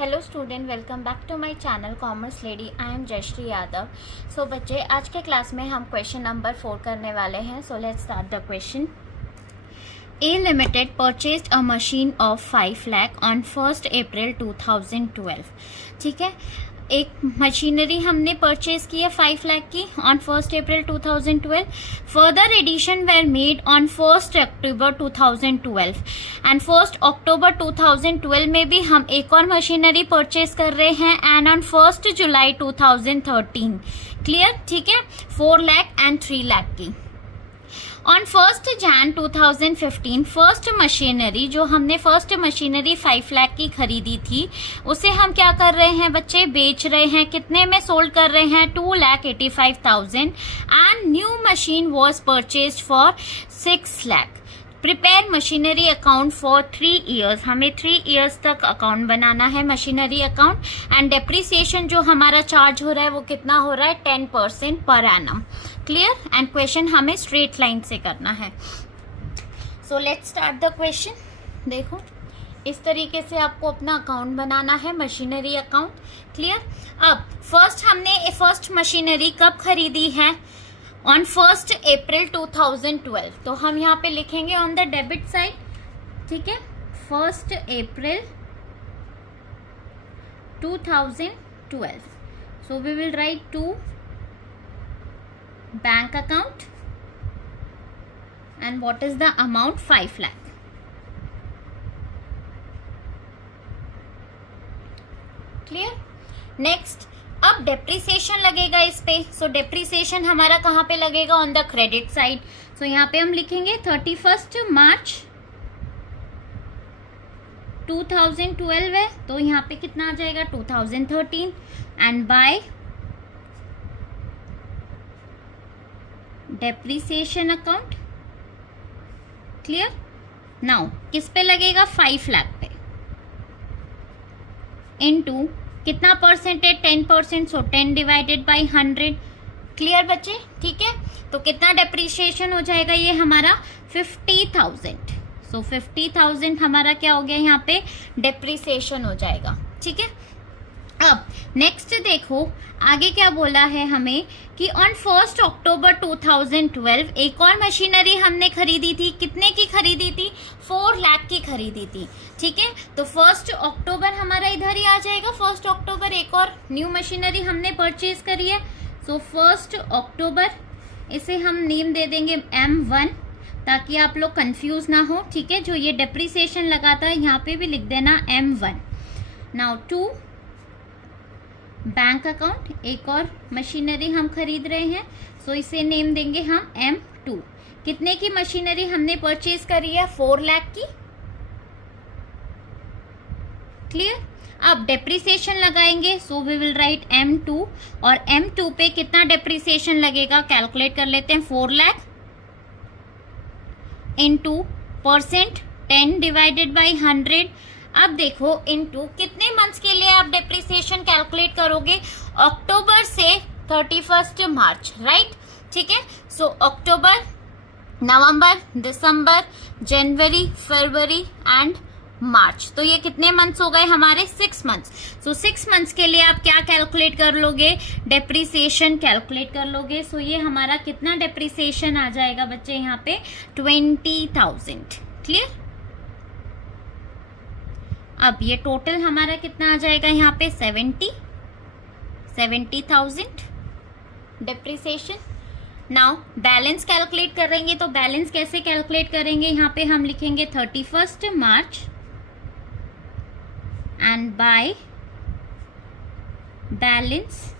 Hello student, welcome back to my channel commerce lady. I am Jayshree Yadav. So बच्चे, आज के class में हम क्वेश्चन नंबर 4 करने वाले हैं। So let's start the question. A Limited purchased a machine of 5 lakh on 1st April 2012। ठीक है, एक मशीनरी हमने परचेज की है 5 लाख की on 1st April 2012। Further addition were made on 1st October 2012 and 1st October 2012 में भी हम एक और मशीनरी परचेज कर रहे हैं and on 1st July 2013। Clear? ठीक है, 4 लाख एंड 3 लाख की। On 1st Jan 2015 first machinery, जो हमने फर्स्ट मशीनरी 5 लाख की खरीदी थी, उसे हम क्या कर रहे हैं बच्चे, बेच रहे हैं। कितने में सोल्ड कर रहे हैं? 2,85,000 and new machine was purchased for 6 lakh. Prepare machinery account for 3 years। हमें 3 years तक अकाउंट बनाना है, मशीनरी अकाउंट। एंड डेप्रिसिएशन जो हमारा चार्ज हो रहा है वो कितना हो रहा है? 10% per annum. Clear? And question हमें स्ट्रेट लाइन से करना है। So let's start the question. देखो, इस तरीके से आपको अपना अकाउंट बनाना है, मशीनरी अकाउंट। क्लियर? अब हमने फर्स्ट मशीनरी कब खरीदी है? On 1st April 2012। तो हम यहाँ पे लिखेंगे ऑन द डेबिट साइड। ठीक है, 1st April 2012। So we will write to bank account and what is the amount? 5 lakh. Clear? Next, अब डेप्रिसिएशन लगेगा इस पे। सो डेप्रिसिएशन हमारा कहाँ पे लगेगा? On the credit side. So यहाँ पे हम लिखेंगे 31st March 2012 है, तो यहाँ पे कितना आ जाएगा? 2013 and bye depreciation account. Clear? Now किस पे लगेगा? 5 लाख पे। इनटू कितना परसेंट है? 10%। सो 10 डिवाइडेड बाई 100। क्लियर बच्चे? ठीक है, तो कितना डेप्रिसिएशन हो जाएगा? ये हमारा 50,000। सो 50,000 हमारा क्या हो गया? यहाँ पे डेप्रिसिएशन हो जाएगा। ठीक है, अब नेक्स्ट देखो आगे क्या बोला है हमें कि ऑन 1st October 2012 एक और मशीनरी हमने खरीदी थी। कितने की खरीदी थी? 4 लाख की खरीदी थी। ठीक है, तो 1st October हमारा इधर ही आ जाएगा। 1st October एक और न्यू मशीनरी हमने परचेज करी है। सो 1st October, इसे हम नेम दे देंगे M1 ताकि आप लोग कंफ्यूज ना हो। ठीक है, जो ये डेप्रिसिएशन लगाता है यहाँ पे भी लिख देना M1। Now to bank account, एक और मशीनरी हम खरीद रहे हैं, सो इसे नेम देंगे हम M2। कितने की मशीनरी हमने परचेज करी है? 4 लाख की। क्लियर? अब डेप्रिसिएशन लगाएंगे, सो वी विल राइट M2 और M2 पे कितना डेप्रिसिएशन लगेगा? कैलकुलेट कर लेते हैं। 4 lakh into percent 10 divided by 100। अब देखो इनटू कितने मंथ्स के लिए आप डेप्रिसिएशन कैलकुलेट करोगे? अक्टूबर से 31st March, राइट? ठीक है, सो अक्टूबर, नवंबर, दिसंबर, जनवरी, फरवरी एंड मार्च। तो ये कितने मंथ्स हो गए हमारे? 6 मंथ्स। सो 6 मंथ्स के लिए आप क्या कैलकुलेट कर लोगे? डेप्रिसिएशन कैलकुलेट कर लोगे। सो ये हमारा कितना डेप्रिसिएशन आ जाएगा बच्चे यहाँ पे? 20,000। क्लियर? अब ये टोटल हमारा कितना आ जाएगा यहाँ पे? 70,000 डेप्रिसिएशन। नाउ बैलेंस कैलकुलेट करेंगे, तो बैलेंस कैसे कैलकुलेट करेंगे? यहाँ पे हम लिखेंगे 31st March and bye balance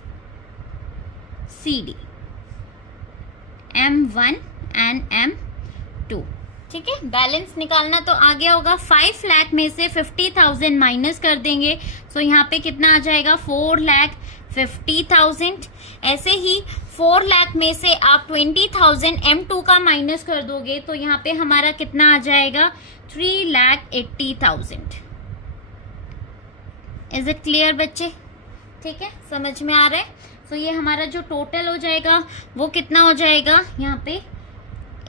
CD M1 and M2। ठीक है, बैलेंस निकालना तो आ गया होगा। 5 लाख में से 50,000 माइनस कर देंगे, सो यहाँ पे कितना आ जाएगा? 4,50,000। ऐसे ही 4 लाख में से आप 20,000 M2 का माइनस कर दोगे, तो यहाँ पे हमारा कितना आ जाएगा? 3,80,000। इज इट क्लियर बच्चे? ठीक है, समझ में आ रहा है? सो ये हमारा जो टोटल हो जाएगा वो कितना हो जाएगा? यहाँ पे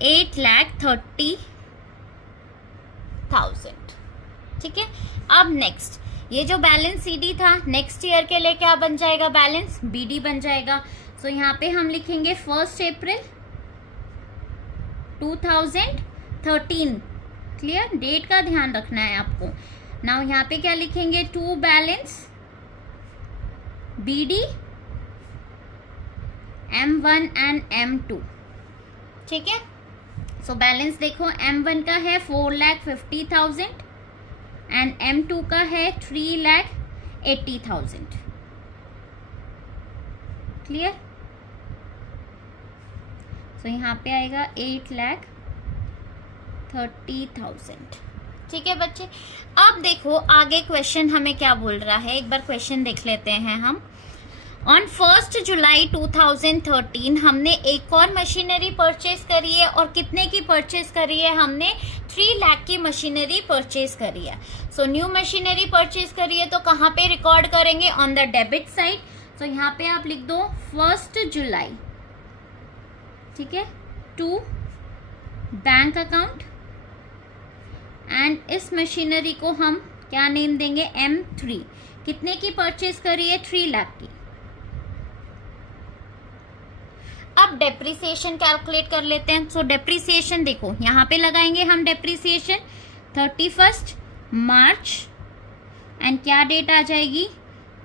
8,30,000। ठीक है, अब नेक्स्ट ये जो बैलेंस CD था नेक्स्ट ईयर के लिए क्या बन जाएगा, बैलेंस BD बन जाएगा। सो यहाँ पे हम लिखेंगे 1 अप्रैल 2013। क्लियर, डेट का ध्यान रखना है आपको। नाउ यहाँ पे क्या लिखेंगे, to balance BD M1 and M2। ठीक है, सो बैलेंस देखो M1 का है 4,50,000 एंड M2 का है 3,80,000। क्लियर, सो यहाँ पे आएगा 8,30,000। ठीक है बच्चे, अब देखो आगे क्वेश्चन हमें क्या बोल रहा है, एक बार क्वेश्चन देख लेते हैं हम। ऑन 1 जुलाई 2013 हमने एक और मशीनरी परचेज करी है, और कितने की परचेज करी है, हमने 3 लाख की मशीनरी परचेज करी है। सो न्यू मशीनरी परचेज करी है तो कहाँ पे रिकॉर्ड करेंगे, ऑन द डेबिट साइड। तो यहाँ पे आप लिख दो 1 जुलाई, ठीक है, टू बैंक अकाउंट, एंड इस मशीनरी को हम क्या नेम देंगे, M3। कितने की परचेज करी है, 3 लाख की। अब डेप्रिसिएशन कैलकुलेट कर लेते हैं। सो डेप्रिसिएशन देखो यहाँ पे लगाएंगे हम डेप्रिसिएशन 31 मार्च, एंड क्या डेट आ जाएगी,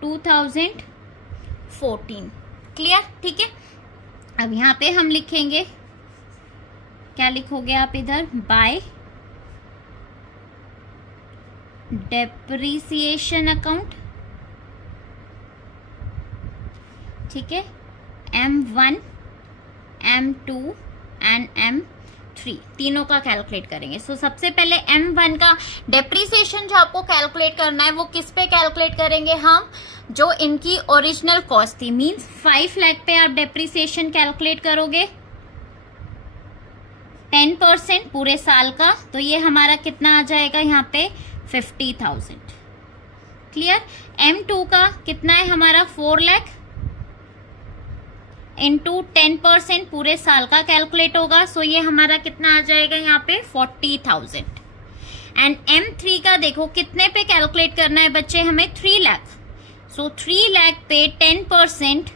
2014। क्लियर, ठीक है। अब यहाँ पे हम लिखेंगे, क्या लिखोगे आप इधर, बाय डेप्रिसिएशन अकाउंट। ठीक है, M1 M2 एंड M3 तीनों का कैलकुलेट करेंगे। सो सबसे पहले M1 का डेप्रिसिएशन जो आपको कैलकुलेट करना है वो किस पे कैलकुलेट करेंगे हम, जो इनकी ओरिजिनल कॉस्ट थी, मींस 5 लाख पे आप डेप्रिसिएशन कैलकुलेट करोगे 10% पूरे साल का, तो ये हमारा कितना आ जाएगा यहाँ पे 50,000। क्लियर, M2 का कितना है हमारा 4 लाख इंटू 10% पूरे साल का कैलकुलेट होगा। सो ये हमारा कितना आ जाएगा यहाँ पे 40,000। एंड M3 का देखो कितने पे कैलकुलेट करना है बच्चे, हमें 3 लाख। सो 3 लाख पे 10%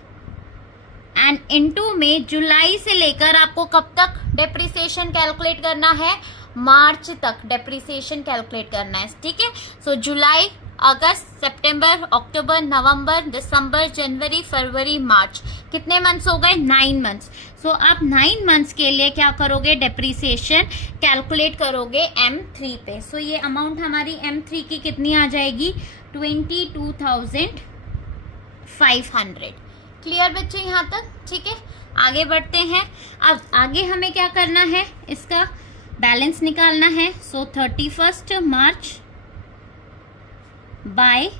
एंड इनटू में जुलाई से लेकर आपको कब तक डेप्रिसिएशन कैलकुलेट करना है, मार्च तक डेप्रिसिएशन कैलकुलेट करना है। ठीक है, सो जुलाई, अगस्त, सितंबर, अक्टूबर, नवंबर, दिसंबर, जनवरी, फरवरी, मार्च, कितने मंथ्स हो गए, 9 मंथ्स। सो आप 9 मंथ्स के लिए क्या करोगे, डेप्रिसिएशन कैलकुलेट करोगे M3 पे। सो ये अमाउंट हमारी M3 की कितनी आ जाएगी, 22,500। क्लियर बच्चे यहाँ तक, ठीक है। आगे बढ़ते हैं। अब आगे हमें क्या करना है, इसका बैलेंस निकालना है। सो 31 March by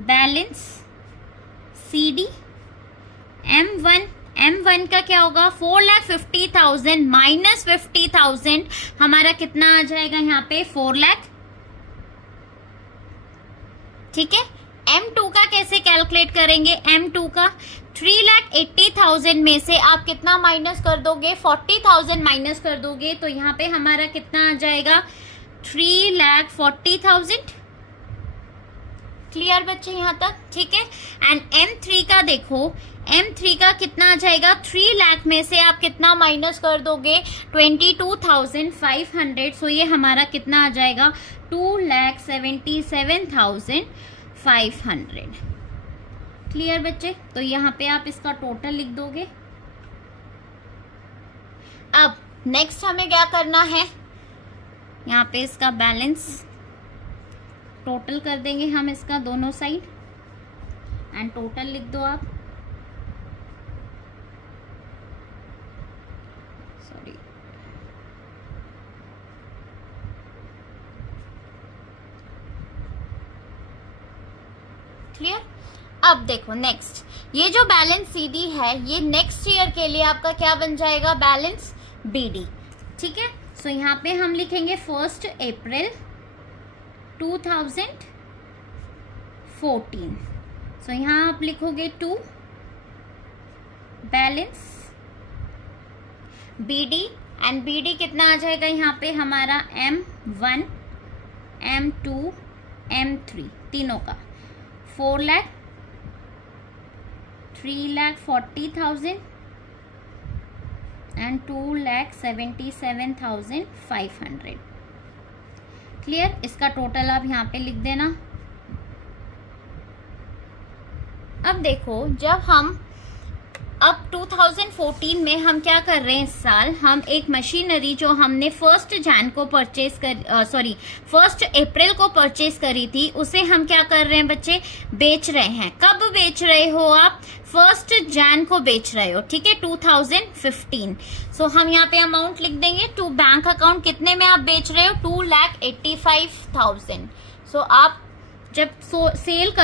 balance CD M1 का क्या होगा, 4,50,000 माइनस 50,000 हमारा कितना आ जाएगा यहाँ पे 4 लाख। ठीक है, M2 का कैसे कैलकुलेट करेंगे, M2 का 3,80,000 में से आप कितना माइनस कर दोगे, 40,000 माइनस कर दोगे, तो यहाँ पे हमारा कितना आ जाएगा 3,40,000। क्लियर बच्चे यहाँ तक, ठीक है। एंड M3 का देखो, M3 का कितना आ जाएगा, 3 लाख में से आप कितना माइनस कर दोगे, 22,500। सो ये हमारा कितना आ जाएगा 2,77,500। क्लियर बच्चे, तो यहाँ पे आप इसका टोटल लिख दोगे। अब नेक्स्ट हमें क्या करना है, यहाँ पे इसका बैलेंस टोटल कर देंगे हम इसका दोनों साइड, एंड टोटल लिख दो आप। Sorry, clear. अब देखो नेक्स्ट, ये जो बैलेंस CD है ये नेक्स्ट ईयर के लिए आपका क्या बन जाएगा, बैलेंस BD। ठीक है, सो यहाँ पे हम लिखेंगे 1 अप्रैल 2014। सो यहाँ आप लिखोगे 2 बैलेंस BD, एंड BD कितना आ जाएगा यहाँ पे हमारा M1 M2 M3 तीनों का 4,03,40,000 एंड 2,77,500। क्लियर। इसका टोटल आप यहाँ पे लिख देना। अब देखो, जब हम अब 2014 में हम क्या कर रहे हैं, इस साल हम एक मशीनरी जो हमने 1 अप्रैल को परचेज करी थी, उसे हम क्या कर रहे हैं बच्चे, बेच रहे हैं। कब बेच रहे हो आप, 1 जनवरी को बेच रहे हो, ठीक है, 2015। सो हम यहाँ पे अमाउंट लिख देंगे टू बैंक अकाउंट, कितने में आप बेच रहे हो, 2,85,000। सो आप जब सोल्ड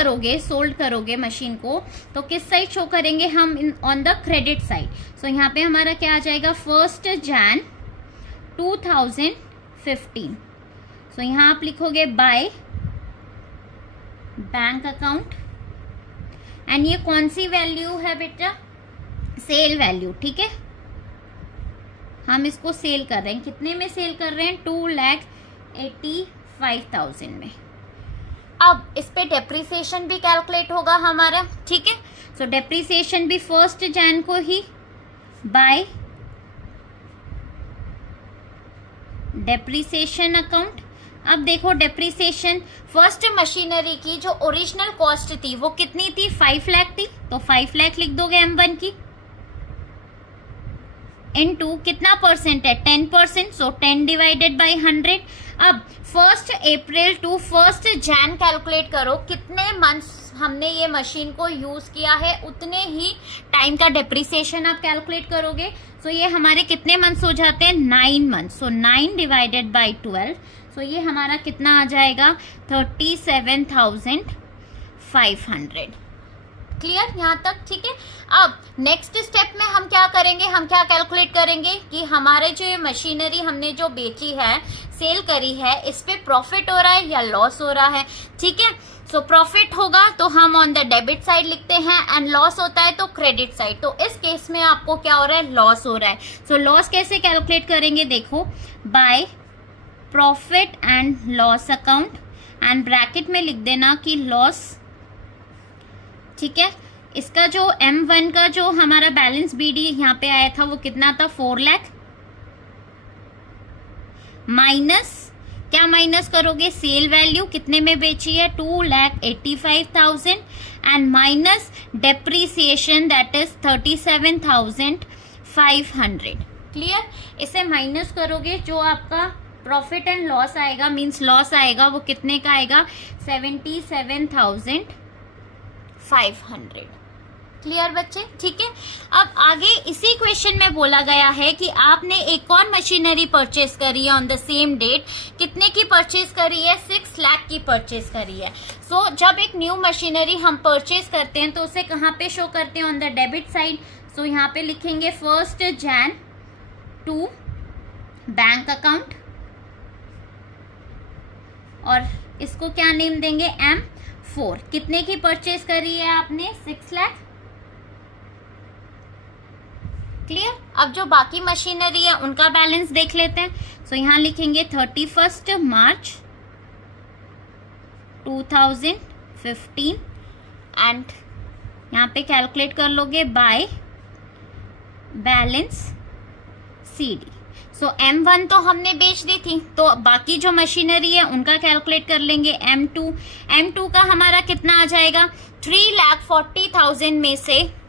करोगे मशीन को, तो किस साइड शो करेंगे हम, on the credit side. So यहाँ पे हमारा क्या आ जाएगा, 1 जनवरी 2015। सो यहाँ आप लिखोगे बाय बैंक अकाउंट, एंड ये कौन सी वैल्यू है बेटा, सेल वैल्यू, ठीक है। हम इसको सेल कर रहे हैं, कितने में सेल कर रहे हैं, 2,85,000 में। अब इस पे डेप्रिसिएशन भी कैलकुलेट होगा हमारा, ठीक है। सो डेप्रिसिएशन भी 1 जनवरी को ही बाय डेप्रिसिएशन अकाउंट। अब देखो डेप्रिसिएशन, फर्स्ट मशीनरी की जो ओरिजिनल कॉस्ट थी वो कितनी थी, 5 लाख थी, तो 5 लाख लिख दोगे M1 की, इनटू कितना परसेंट है, 10%, सो 10 डिवाइडेड बाय 100। अब 1 अप्रैल टू 1 जनवरी कैलकुलेट करो, कितने मंथ्स हमने ये मशीन को यूज किया है, उतने ही टाइम का डेप्रिसिएशन आप कैलकुलेट करोगे। सो ये हमारे कितने मंथ्स हो जाते हैं, 9 मंथ्स। सो 9 डिवाइडेड बाय 12, सो ये हमारा कितना आ जाएगा, 37,500। क्लियर यहाँ तक, ठीक है। अब नेक्स्ट स्टेप में हम क्या करेंगे, हम क्या कैलकुलेट करेंगे कि हमारे जो ये मशीनरी हमने जो बेची है, सेल करी है, इस पे प्रॉफिट हो रहा है या लॉस हो रहा है, ठीक है। सो प्रॉफिट होगा तो हम ऑन द डेबिट साइड लिखते हैं, एंड लॉस होता है तो क्रेडिट साइड। तो इस केस में आपको क्या हो रहा है, लॉस हो रहा है। सो लॉस कैसे कैलकुलेट करेंगे, देखो by profit and loss account, and bracket में लिख देना कि लॉस, ठीक है। इसका जो M1 का जो हमारा बैलेंस BD यहाँ पे आया था वो कितना था, 4 लाख, माइनस क्या माइनस करोगे, सेल वैल्यू कितने में बेची है, 2,85,000, and minus depreciation that is 37,500। Clear. इसे माइनस करोगे, जो आपका प्रॉफिट एंड लॉस आएगा, मींस लॉस आएगा, वो कितने का आएगा, 77,500। क्लियर बच्चे, ठीक है। अब आगे इसी क्वेश्चन में बोला गया है कि आपने एक और मशीनरी परचेज करी है ऑन द सेम डेट, कितने की परचेज करी है, 6 लाख की परचेज करी है। सो जब एक न्यू मशीनरी हम परचेज करते हैं तो उसे कहाँ पे शो करते हैं, on the debit side. So यहाँ पे लिखेंगे 1 जनवरी टू बैंक अकाउंट, और इसको क्या नेम देंगे, M4। कितने की परचेज करी है आपने, 6 लाख। क्लियर। अब जो बाकी मशीनरी है उनका बैलेंस देख लेते हैं। सो यहाँ लिखेंगे 31 मार्च 2015, एंड यहाँ पे कैलकुलेट कर लोगे बाय बैलेंस CD। सो M1 तो हमने बेच दी थी, तो बाकी जो मशीनरी है उनका कैलकुलेट कर लेंगे M2। M2 का हमारा कितना आ जाएगा, 3,40,000 में से,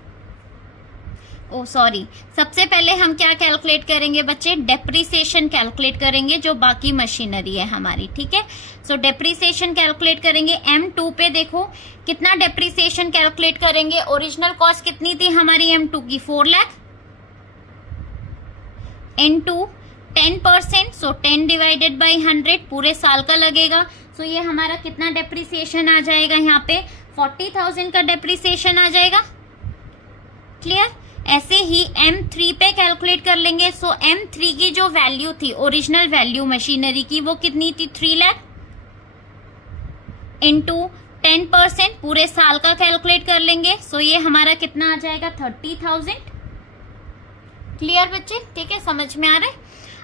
सबसे पहले हम क्या कैलकुलेट करेंगे बच्चे, डेप्रिसिएशन कैलकुलेट करेंगे जो बाकी मशीनरी है हमारी, ठीक है। सो डेप्रिसिएशन कैलकुलेट करेंगे M2 पे। देखो कितना डेप्रिसिएशन कैलकुलेट करेंगे, ओरिजिनल कॉस्ट कितनी थी हमारी M2 की, 4 lakh, into 10%, so 10 divided by 100, पूरे साल का लगेगा। सो ये हमारा कितना डेप्रिसिएशन आ जाएगा, यहाँ पे 40,000 का डेप्रिसिएशन आ जाएगा। क्लियर। ऐसे ही M3 पे कैलकुलेट कर लेंगे। सो M3 की जो वैल्यू थी, ओरिजिनल वैल्यू मशीनरी की, वो कितनी थी, 3 लाख, इनटू 10%, पूरे साल का कैलकुलेट कर लेंगे। सो ये हमारा कितना आ जाएगा, 30,000। क्लियर बच्चे, ठीक है, समझ में आ रहा है।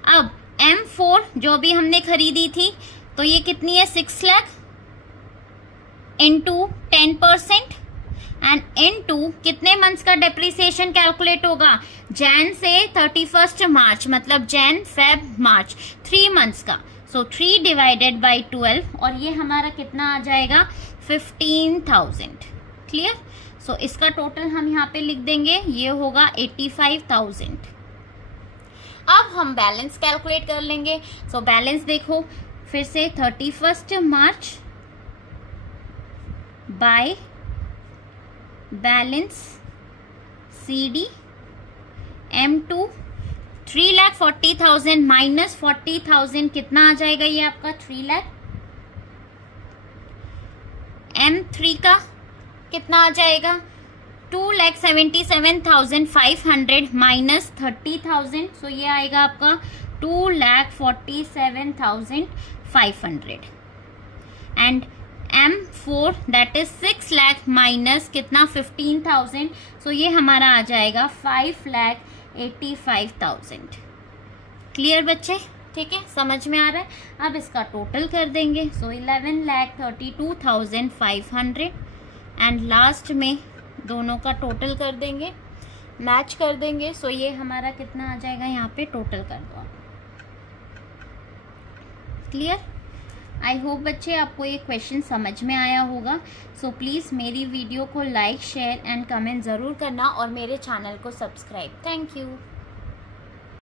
अब M4 जो भी हमने खरीदी थी, तो ये कितनी है, 6 लाख, इंटू 10% एंड इनटू कितने मंथ्स का डेप्रिसिएशन कैलकुलेट होगा, जैन से 31 मार्च, मतलब जैन फेब मार्च, 3 मंथ्स का। सो 3 डिवाइडेड बाई 12 और ये हमारा कितना आ जाएगा 15,000। क्लियर। सो इसका टोटल हम यहाँ पे लिख देंगे, ये होगा 85,000। अब हम बैलेंस कैलकुलेट कर लेंगे। सो बैलेंस देखो फिर से 31 March by balance CD M2 3,40,000 minus 40,000 कितना आ जाएगा, ये आपका 3 लाख। M3 का कितना आ जाएगा 2,77,500 माइनस 30,000, सो ये आएगा आपका 2,47,500 and M4 that is 6 lakh minus कितना 15,000, सो ये हमारा आ जाएगा 5,85,000। क्लियर बच्चे, ठीक है, समझ में आ रहा है। अब इसका टोटल कर देंगे। सो 11,32,500 एंड लास्ट में दोनों का टोटल कर देंगे, मैच कर देंगे। सो ये हमारा कितना आ जाएगा, यहाँ पे टोटल कर दो। क्लियर। आई होप बच्चे आपको ये क्वेश्चन समझ में आया होगा। सो प्लीज़ मेरी वीडियो को लाइक, शेयर एंड कमेंट ज़रूर करना और मेरे चैनल को सब्सक्राइब। Thank you.